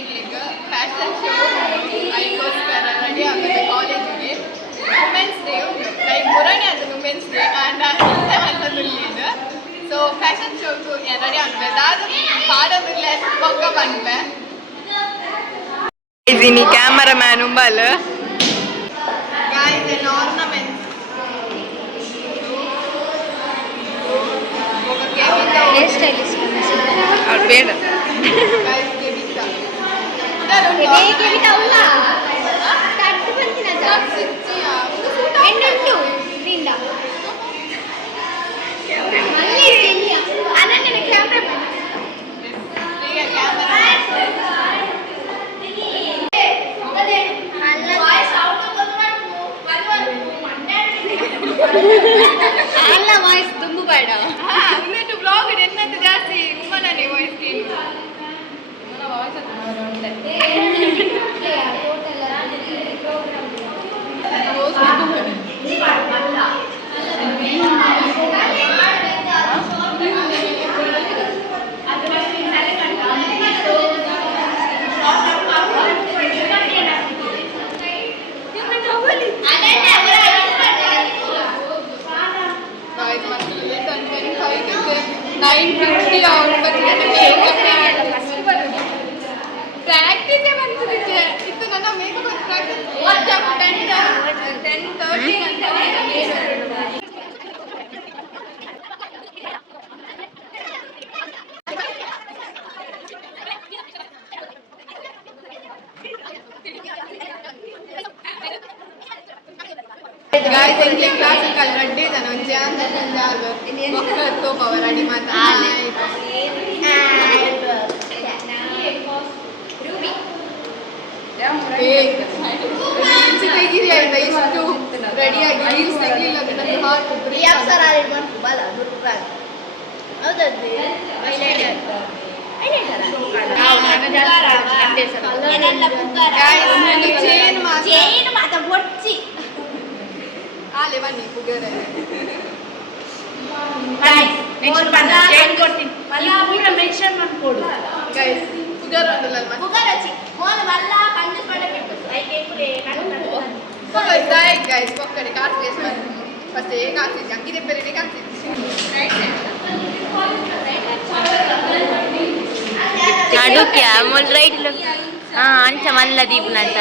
ಈಗ fashion show ಅದಕ್ಕೋಸ್ಕರ ready ಆಗುತ್ತೆ ಕಾಲೇಜಿಗೆ. ವುಮೆನ್ಸ್ ಡೇ ಉಂಟು ಲೈಕ್ ಮುರಣಿ ಅದು ವುಮೆನ್ಸ್ ಡೇ ಇಂತೆ ಅಂತದುಲ್ಲೇದು. ಸೊ ಫ್ಯಾಷನ್ ಶೋಗೂ ರೆಡಿ ಆಗ್ತದೆ. ಅದು ಪಾಡೋದಿಲ್ಲ ಪಕ್ಕ ಬಂದ್ವೆ ಇದೀನಿ ಕ್ಯಾಮರಾಮ್ಯಾನ್ ಉಂಬಲ್ guys and ornaments hair stylist ಅವ್ರು ಬೇಡ ಅಲ್ಲ ವಾಯ್ಸ್ ತುಂಬ ಬೇಡ ಇನ್ನೊಂದು ಬ್ಲಾಗ್ ಎನ್ನಂತ ಜಾಸ್ತಿ ಉಮ್ಮನೇ ವಾಯ್ಸ್ ಕೇಳಿ ಪ್ರಾಕ್ಟೀಸೇ ಬಂದಿದ್ದಕ್ಕೆ ಇತ್ತು ನನ್ನ ಮೇಕಪ್ ಪ್ರಾಕ್ಟೀಸ್ 10:30 ಅಂತ गाइस इंग्लिश क्लास कल रड्डे जन ಒಂಜೆ ಅಂತ ಜಾಗ ಮಕ್ಕಳು ಪವರ್ ಅಡಿ ಮಾತಾ ರೂಬಿ ರೀಲ್ಸ್ ತೆಗಿರಿ ಅಂತ ಇಷ್ಟು ರೆಡಿಯಾಗಿ ರೀಲ್ಸ್ ತೆಗಿಲಿಲ್ಲ ಅಂತ ನನ್ನ ಹಾರ್ಟ್ ರಿಯಾಕ್ಷನ್ ಆಗಿ ಬಂತು ಬಲ ದುರ್ಬಲ ಹೌದದ್ದಿ ಹೈಲೈಟ್ ಚೇನ್ ಮಾತ ಬೊಚ್ಚಿ ಆಲೆ ಬನ್ನಿ ಪುಗರೆ ನೆಕ್ಸ್ಟ್ ಬನ್ನ ಚೇನ್ ಕೊಡ್ತೀನಿ ಮಲ್ಲ ಪೂರ ಮೆನ್ಷನ್ ಮಾಡ್ಕೊಡು ಗೈಸ್ ಪುಗರೆ ಅಂದಲ್ಲ ಪುಗರೆ ಚಿ ಮೋನ ಮಲ್ಲ ಕಂಜು ಪಡಕ್ಕೆ ಐಕೆ ಪುರೆ ಕಣ್ಣು ಪುಗರೆ ತಾಯಿ ಗೈಸ್ ಪಕ್ಕಡೆ ಕಾರ್ ಪ್ಲೇಸ್ ಮಾಡಿ ಫಸ್ಟ್ ಏ ಕಾಸಿ ಜಂಗಿದೆ ಪೆರೆನೆ ಕಾಸಿ ಅಡುಕ್ಯ ಮೊಲ್ ರೈಟ್ ಅಂಚ ಮಲ್ಲ ದೀಪ್ನಂತ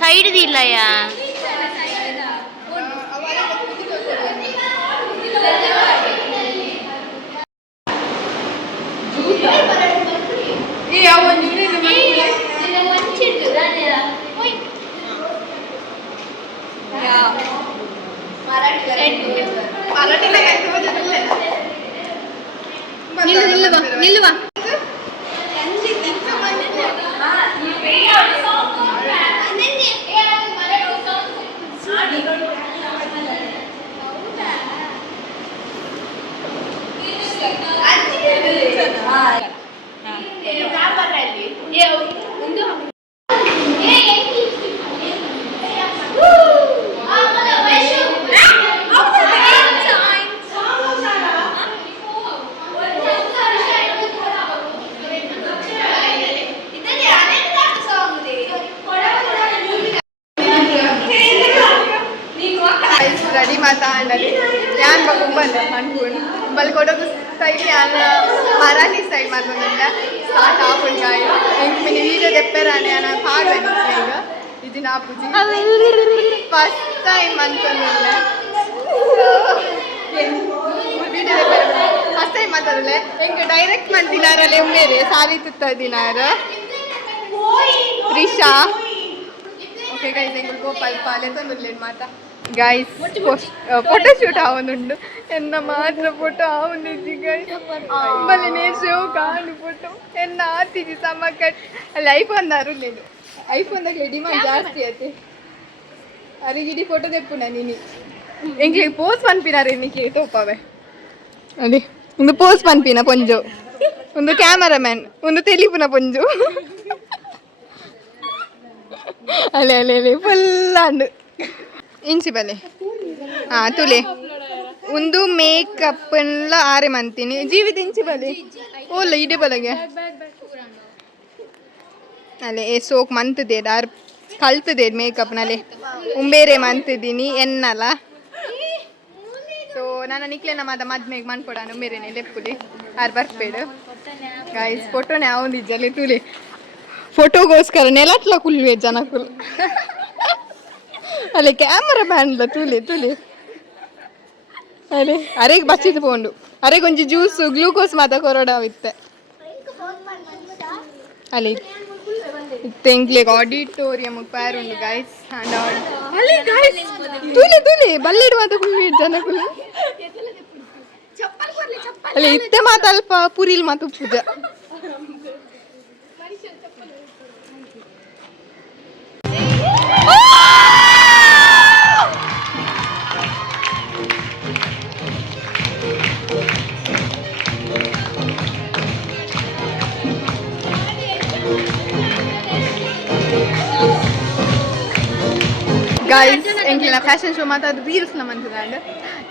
ಸೈಡ್ ದಿಲ್ಲಯ್ಯ ನಿಲ್ಲುವ ರೆಡಿ ಮಾತಾ ಅಂಡಲಿ ಯಾನ್ ಬಗುಂಬಲ್ಲ ಅನ್ಕೊಂಡು ಬಲ್ ಕೊಡೋದು ಸ್ಟೈಲ್ ಯಾನ್ ಮರಾಠಿ ಸ್ಟೈಲ್ ಮಾಡ್ಕೊಂಡ ಸ್ಟಾರ್ಟ್ ಆಪುಂಟಾಯಿ ಇಂಕ್ ಮಿನಿ ವೀಡಿಯೋ ದೆಪ್ಪೆರಾನೆ ಯಾನ ಪಾಡ್ ಬನ್ನಿಸಿ ಈಗ ಇದು ನಾ ಪೂಜಿ ಫಸ್ಟ್ ಟೈಮ್ ಅನ್ಕೊಂಡಿಲ್ಲ ವೀಡಿಯೋ ದೆಪ್ಪೆರ ಫಸ್ಟ್ ಟೈಮ್ ಮಾತಾಡಲೆ ಹೆಂಗೆ ಡೈರೆಕ್ಟ್ ಮಾಡ್ತಿನಾರಲ್ಲ ಉಮ್ಮೇಲೆ ಸಾರಿ ತುತ್ತ ದಿನಾರ ತ್ರಿಷಾ ಓಕೆ ಗೈಸ್ ಹೆಂಗೆ ಗೋಪಾಲ್ ಪಾಲೆ ತಂದುಲ್ಲೇನು ಮಾತಾ ಗೈಸ್ ಫೋಟೋಶೂಟ್ ಆವೊಂದುಂಡು ಎನ್ನ ಮಾತ್ರ ಫೋಟೋ ಆವೊಂದಿಜ್ಜಿ ಗೈಸ್ ಬಲಿನೇ ಶೋ ಕಾಂಡು ಫೋಟೋ ಎನ್ನ ಆತಿಜಿ ಸಮಕಟ್ ಅಲ್ಲಿ ಐಫೋನ್ ದಾರುಲ್ಲೇನು ಐಫೋನ್ದಾಗ ಡಿಮಾಂಡ್ ಜಾಸ್ತಿ ಐತಿ ಅರಿಗಿಡಿ ಫೋಟೋ ತೆಪ್ಪುನ ನೀನು ಎಂಗ್ಲಿಗೆ ಪೋಸ್ ಪನ್ಪಿನಾರೆ ನಿಕ್ಕೆ ತೋಪವೆ ಅಡಿ ಒಂದು ಪೋಸ್ ಪನ್ಪಿನ ಪೊಂಜು ಒಂದು ಕ್ಯಾಮರಾಮ್ಯಾನ್ ಒಂದು ತೆಲಿಪುನ ಪೊಂಜು ಅಲೆ ಅಲೆ ಅಲೆ ಫುಲ್ ಅಂಡು ಇಂಚಿ ಬಲೆ ಹಾಂ ತುಲೆ ಒಂದು ಮೇಕಪ್ ಎಲ್ಲ ಆರೆ ಮಂತೀನಿ ಜೀವಿತ ಇಂಚಿ ಬಲೆ ಓಲ್ಲ ಇಡೆ ಬಲಗೆ ಅಲ್ಲೇ ಸೋಕ್ ಮಂತದೆ ಡಾರ್ ಕಲ್ತದೆ ಮೇಕಪ್ನಲ್ಲಿ ಉಂಬೇರೆ ಮಂತಿದ್ದೀನಿ ಎನ್ನಲ್ಲ ಸೊ ನಾನು ನಿಕ್ಲೆನ ಮಾದ ಮದ್ಮೆಗೆ ಮನ್ಕೊಡಾನು ಉಂಬೇರೆನೆ ಲೆಪ್ಪುಲಿ ಆರು ಬರ್ಬೇಡು ಗೈಸ್ ಫೋಟೋನೇ ಅವನಿಜ್ಜಲ್ಲಿ ತುಲಿ ಫೋಟೋಗೋಸ್ಕರ ನೆಲಟ್ಲ ಕುಲ್ವೆ ಜನ ಕುಲ್ ಅಲ್ಲೇ ಕ್ಯಾಮರಾ ಬ್ಯಾಂಡ್ಲ ತುಲಿ ಅರೆ ಅರೆಗೆ ಬಚ್ಚಿದ್ದು ಪೋಂಡು ಅರೆಗೊಂಜಿ ಜ್ಯೂಸು ಗ್ಲೂಕೋಸ್ ಮಾತ ಕೊರಡಾವಿತ್ತೆ ಅಲ್ಲಿ ತೆಂಗ್ಲೆಗ್ ಆಡಿಟೋರಿಯಮ್ ಪ್ಯಾರುಂಡು ಗೈಸ್ ಅಲ್ಲಿ ಗೈಸ್ ತುಲಿ ಬಲ್ಲಿಡು ಮಾತ ಕುಲ್ವೆ ಜನ ಕುಲ್ ಅಲ್ಲಿ ಇತ್ತೆ ಮಾತ ಅಲ್ಪ ಪುರಿಲ್ ಮಾತು ಪೂಜಾ ಗೈಸ್ ಎಂಕ್ಲಿನ ಫ್ಯಾಷನ್ ಶೋ ಮಾತ ಅದು ರೀಲ್ಸ್ನ ಮಂತದಾಂಡ್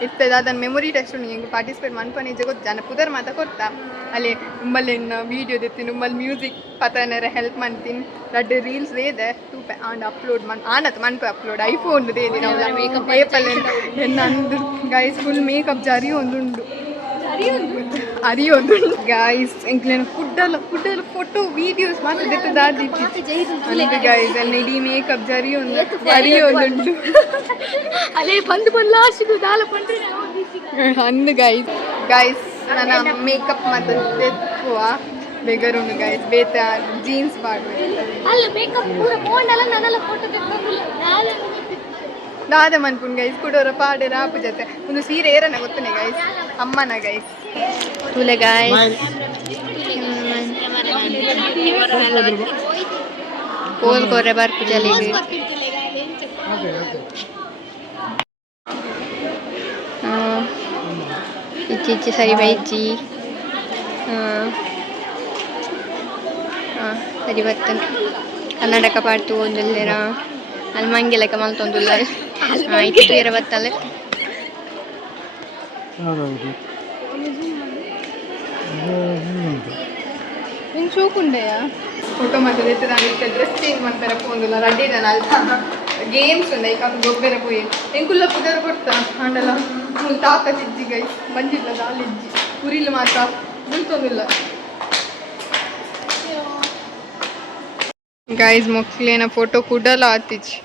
ಇರ್ತದ ಅದನ್ನ ಮೆಮೊರಿ ಟೆಸ್ಟ್ ಎಂಗೆ ಪಾರ್ಟಿಸಿಪೇಟ್ ಮನ್ಪನೆ ಜಗತ್ ಜನ ಪುದರ್ ಮಾತ ಕೊಡ್ತಾ ಅಲ್ಲಿ ನಿಮ್ಮಲ್ಲಿನ ವೀಡಿಯೋ ದಿತ್ತೀನಿ ನಿಮ್ಮಲ್ಲಿ ಮ್ಯೂಸಿಕ್ ಪತನರ ಹೆಲ್ಪ್ ಮಾಡ್ತೀನಿ ದಡ್ ರೀಲ್ಸ್ ರೇದೆ ತೂಪೆ ಆಂಡ್ ಅಪ್ಲೋಡ್ ಆನತ್ ಮನ್ಪೆ ಅಪ್ಲೋಡ್ ಐಫೋನ್ ರೇದಿ ನಾವು ಏಪಲ್ ನಂದು ಗೈಸ್ ಫುಲ್ ಮೇಕಪ್ ಜರಿ ಒಂದುಂಡು ಅರಿಯೋದುಂಡು ಗೈಸ್ ಎಂಕ್ಲಿನ ಫುಡ್ಡಲ್ಲ ಫೋಟೋ ವೀಡಿಯೋಸ್ ಮಾತ್ರ ದಿತ್ತದಾದಿತ್ತು ಗೈಸ್ ಅಲ್ಲಿ ಇಡೀ ಮೇಕಪ್ ಜರಿ ಒಂದು ಅರಿಯೋದುಂಡು ಅಲ್ಲೇ ಬಂದು ಲಾಸ್ಟಿಗೆ ದಾಲ ಪಂಡ್ರೆ ಅಂದು ಗೈಸ್ ನನ್ನ ಮೇಕಪ್ ಮತ್ತೆ ತೆತ್ತುವ ಬೇಗರುಂಡು ಗೈಸ್ ಬೇತ ಜೀನ್ಸ್ ಮಾಡ್ಬೇಕು ಅಲ್ಲ ಮೇಕಪ್ ಪೂರ ಪೋಂಡಲ್ಲ ನನ್ನಲ್ಲ ಫೋಟೋ ತೆಕ್ಕೊಂಡಿಲ್ಲ ದಾದ ಮನ್ಪುನ್ ಗೈಸ್ ಕುಡೋರ ಪಾಡೆ ರಾಪು ಜೊತೆ ಒಂದು ಸೀರೆ ಏರನ ಗೊತ್ತನೆ ಗೈಸ್ ಅಮ್ಮನ ಗೈಸ್ ತುಲೆ ಗಾಯ್ಸ್ ಕೋಲ್ ಕೊರೆ ಬರ್ಪು ಜಲಿಗೆ ಇಚ್ಚಿ ಸರಿ ಬೈಚಿ ಸರಿ ಬರ್ತೇನೆ ಕನ್ನಡಕ ಪಾಡ್ತು ಒಂದೆಲ್ಲರ ಅಲ್ಲಿ ಮಂಗೆ ಲೆಕ್ಕ ಮಲ್ತೊಂದುಲ್ಲ ಇತ್ತು ಇರ ಬತ್ತಲ್ಲ ನಿಂಗೆ ಶೋಕುಂಡೆಯ ಫೋಟೋ ಮಾತ್ರ ಎತ್ತದಾಗಿತ್ತೆ ಡ್ರೆಸ್ ಚೇಂಜ್ ಮಾಡ್ತಾರೆ ಪೋಂದಿಲ್ಲ ರಡ್ಡಿ ನಾನು ಅಲ್ಲ ಗೇಮ್ಸ್ ಉಂಡೆ ಈಗ ಗೊಬ್ಬರ ಪೋಯಿ ಎಂಕುಲ್ಲ ಪುದರ್ ಕೊಡ್ತಾ ಹಾಂಡಲ್ಲ ಫುಲ್ ತಾಕತ್ತಿಜ್ಜಿ ಗೈ ಬಂದಿಲ್ಲ ದಾಲಿಜ್ಜಿ ಕುರಿಲ್ ಮಾತ್ರ ಬುಲ್ತೊಂದಿಲ್ಲ ಗೈಸ್ ಮೊಕ್ಲೇನ ಫೋಟೋ ಕುಡಲ ಆತಿಜಿ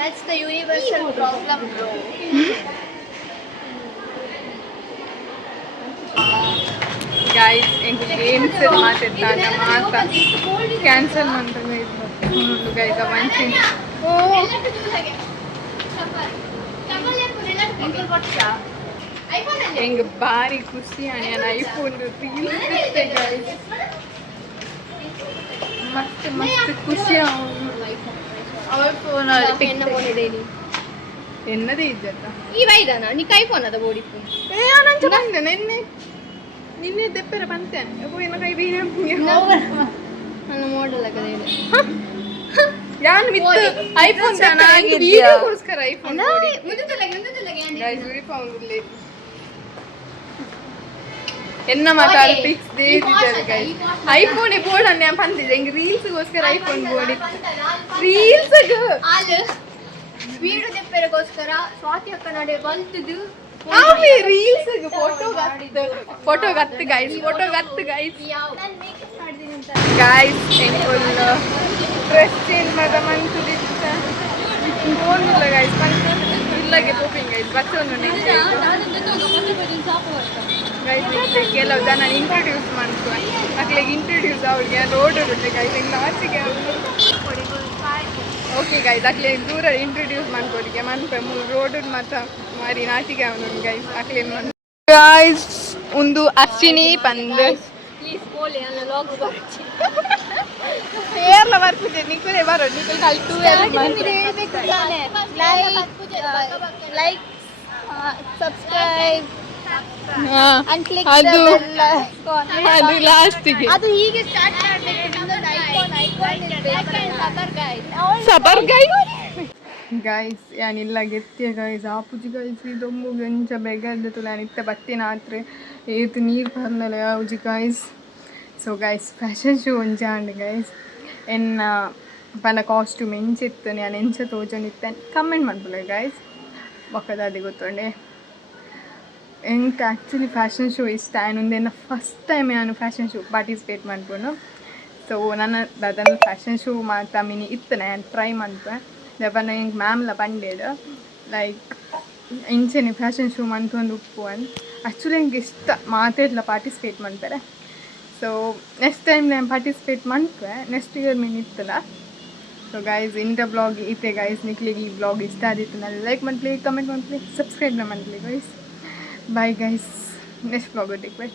That's the universal problem, bro. Guys ಎಂಕ್ ಗೇಮ್ಸ್ ಮಾತಾಡ್ತಾಗ ಮಾತ ಕ್ಯಾನ್ಸಲ್ ಮಾಡ್ತಾರೆ ಗೈಸ್ ಮಂಚಿನ ಓ ಹೆಂಗೆ ಭಾರಿ ಖುಷಿ ಅಣ್ಣ ಐಫೋನ್ ರೀಲ್ಸ್ ಗೈಸ್ ಮಸ್ತ್ ಖುಷಿ ಅವಳ ಫೋನ್ ಎನ್ನದೇ ಇಜ್ಜತ್ತ ಈ ವೈದಾನ ನೀ ಐಫೋನ್ ಅದ ಬೋಡಿ ಫೋನ್ ಬಂದೆ ನಿನ್ನೆ ದೆಪ್ಪರ ಬಂತೇನೆ ಏನ ಕೈ ಬೀರ ನನ್ನ ಮೋಡಲ್ ಆಗದೆ ಯಾನ್ ವಿತ್ ಐಫೋನ್ ಚೆನ್ನಾಗಿದೆಗೋಸ್ಕರ ಐಫೋನ್ ಗೈಸ್ ಯೂನಿಫಾರ್ಮ್ ಉಳ್ಳೆ ಎನ್ನ ಮಾತಾಡ ಫಿಕ್ಸ್ ದೇದಿದ್ದಾರೆ ಗೈಸ್ ಐಫೋನ್ ಬೋರ್ಡ್ ಅನ್ನ ನಾನು ಬಂದಿದ್ದೆ ಹಿಂಗೆ ರೀಲ್ಸ್ಗೋಸ್ಕರ ಐಫೋನ್ ಬೋರ್ಡ್ ರೀಲ್ಸ್ ವೀಡಿಯೋ ತೆಪ್ಪರಿಗೋಸ್ಕರ ಸ್ವಾತಿ ಅಕ್ಕ ನಡೆ ಬಂತಿದ್ದು ಆಮೇ ರೀಲ್ಸ್ ಫೋಟೋ ಗತ್ತು guys guys full dress change ಮಾಡ ಮಂತು ದಿತ್ತ ಫೋನ್ ಇಲ್ಲ ಗೈಸ್ ಮಂತು ಇಲ್ಲಗೆ ಪೋಪಿಂಗ್ ಗೈಸ್ ಬಚ್ಚೊಂದು ಗೈಸ್ ಕೆಲವು ಜನ ಇಂಟ್ರೊಡ್ಯೂಸ್ ಮಾಡ್ಕೊ ಮಕ್ಳಿಗೆ ಇಂಟ್ರೊಡ್ಯೂಸ್ ಅವ್ರಿಗೆ ರೋಡ್ ಇರುತ್ತೆ ಗೈಸ್ ಹಿಂಗೆ ಆಚೆಗೆ ಓಕೆ ಗೈಸ್ ಅಕ್ಲೆ ದೂರ ಇಂಟ್ರೊಡ್ಯೂಸ್ ಮಾಡ್ಕೋರಿಗೆ ಮನ್ಪೆ ರೋಡ್ ಮಾತ್ರ ಮಾರಿ ನಾಟಿಗೆ ಅವನು ಗೈಸ್ ಅಕ್ಲೆ ಗೈಸ್ ಒಂದು ಅಶ್ವಿನಿ ಪಂದ್ ಏರ್ಲ ಬರ್ತಿದ್ದೆ ನಿಕ್ಕುದೇ ಬರೋ ನಿಕ್ಕಲ್ ಕಲ್ತು ಲೈಕ್ ಸಬ್ಸ್ಕ್ರೈಬ್ ಅದು ಲಾಸ್ಟಿಗೆ ಅದು ಹೀಗೆ ಸ್ಟಾರ್ಟ್ ಸಬರ್ ಗೈಸ್ ಯಾನಿಲ್ಲ ಗೆತ್ತಿಯ ಗೈಸ್ ಆಪುಜಿ ಗೈಸ್ ಇದೊಂಬು ಗಂಜ ಬೆಗದ್ದು ತುಲ ನಿತ್ಯ ಬತ್ತಿನ ಆತ್ರೆ ಏತು ನೀರು ಬರ್ನಲ್ಲ ಯಾವುಜಿ guys so guys fashion show ಉಂಜಾಂಡ್ ಗೈಸ್ ಎನ್ನ ಪಂಡ ಕಾಸ್ಟ್ಯೂಮ್ ಎಂಚಿತ್ತು ನಾನು ಎಂಚ ತೋಜೊಂದಿತ್ತೇನೆ ಕಮೆಂಟ್ ಮಾಡ್ಬೋಲೆ ಗೈಸ್ ಬೊಕ್ಕದಾದಿ ಗೊತ್ತುಂಡೆ ಎಂಕ್ ಆ್ಯಕ್ಚುಲಿ ಫ್ಯಾಷನ್ ಶೋ ಇಷ್ಟ ಆಯ್ನೊಂದೇನ ಫಸ್ಟ್ ಟೈಮ್ ನಾನು ಫ್ಯಾಷನ್ ಶೋ ಪಾರ್ಟಿಸಿಪೇಟ್ ಮಾಡ್ಕೊಂಡು ಸೊ ನನ್ನ ಅದನ್ನು ಫ್ಯಾಷನ್ ಶೋ ಮಾತ ಮಿನಿ ಇತ್ತು ನಾನು ಟ್ರೈ ಮಾಡ್ತೆ ದಪ್ಪನ ಹೆಂಗೆ ಮ್ಯಾಮ್ಲ ಬಂಡೇಡು ಲೈಕ್ ಇಂಚೆನೆ ಫ್ಯಾಷನ್ ಶೋ ಮಂತು ಒಂದು ಉಪ್ಪು ಅಂತ ಆ್ಯಕ್ಚುಲಿ ಹೆಂಗೆ ಇಷ್ಟ ಮಾತಾಡ್ಲ ಪಾರ್ಟಿಸಿಪೇಟ್ ಮಾಡ್ತಾರೆ ಸೊ ನೆಕ್ಸ್ಟ್ ಟೈಮ್ ನಾನು ಪಾರ್ಟಿಸಿಪೇಟ್ ಮಾಡ್ತೆ ನೆಕ್ಸ್ಟ್ ಇಯರ್ ಮೀನು ಇತ್ತಲ್ಲ ಸೊ ಗೈಸ್ ಇಂಥ ಬ್ಲಾಗ್ ಇತ್ತೆ ಗೈಸ್ ನಿಕ್ಲಿಗೆ ಈ ಬ್ಲಾಗ್ ಇಷ್ಟ ಆದಿತ್ತು ನಾನು ಲೈಕ್ ಮಾಡ್ಲಿ ಕಮೆಂಟ್ ಮಾಡ್ಲಿ ಸಬ್ಸ್ಕ್ರೈಬ್ ಮಾಡ್ಲಿ guys bye guys next blog by